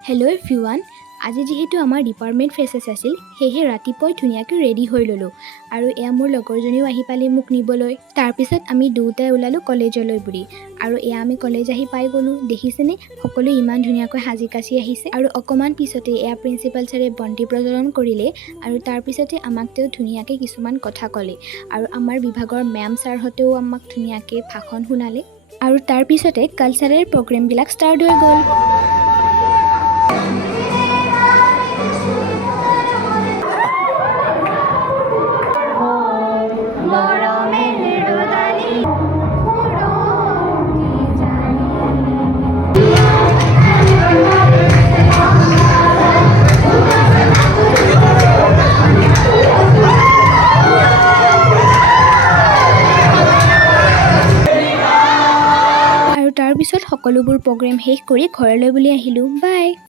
Hello' everyone. আজি যিহেতু আমাৰ ডিপাৰ্টমেণ্ট ফ্ৰেছাৰ্ছ আছিল, সেয়েহে ৰাতিপুৱাই ধুনীয়াকৈ ৰেডি হৈ ল'লোঁ আৰু এয়া মোৰ লগৰজনীও আহি পালে মোক নিবলৈ। তাৰপিছত আমি দুয়োটাই ওলালোঁ কলেজলৈ বুলি আৰু এয়া আমি কলেজ আহি পাই গ'লোঁ। দেখিছেনে সকলোৱে ইমান ধুনীয়াকৈ সাজি কাচি আহিছে আৰু অকণমান পিছতে এয়া প্ৰিন্সিপাল ছাৰে বন্তি প্ৰজ্বলন কৰিলে আৰু তাৰপিছতে আমাক তেওঁ ধুনীয়াকৈ কিছুমান কথা ক'লে আৰু আমাৰ বিভাগৰ মেম ছাৰহঁতেও আমাক ধুনীয়াকৈ ভাষণ শুনালে আৰু তাৰপিছতে কালচাৰেল প্ৰগ্ৰেমবিলাক ষ্টাৰ্ট হৈ গ'ল। আৰু তাৰপিছত সকলোবোৰ প্ৰগ্ৰেম শেষ কৰি ঘৰলৈ বুলি আহিলোঁ। বাই।